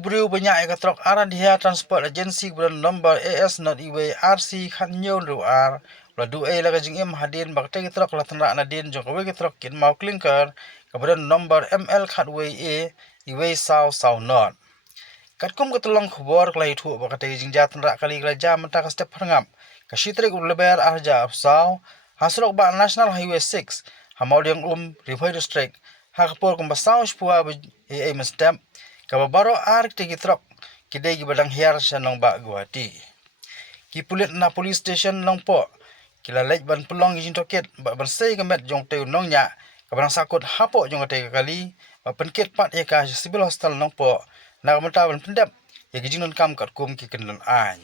beriu banyak katrok aran dia transport agency bulan nomor AS not iwe RC khan nyon ruar la du e la jing im hadin bakte katrok la tanda nadin jong kawe katrok kin mau klinker kemudian nomor ML khatwe e iwe saw not katkum katulong khubor klai thu bakate jing jat ra kali kala jam ta ka step phangam ka shitre ul leber arja saw hasrok ba national highway 6 hamaudiang rivai district hakpor kum basaw spua e mestem kababaro tegi trok kidai gibadang hiar sanong ba Guwahati. Ki pulit na police station long po kila lej ban pelong izin toket ba ban sei kemet jong teu nong nya kabadang sakut hapo jong te kali ba penket pat ya ka civil hostel long po na kamata ban pendap ya gijinun kam kat kum ki kendon an.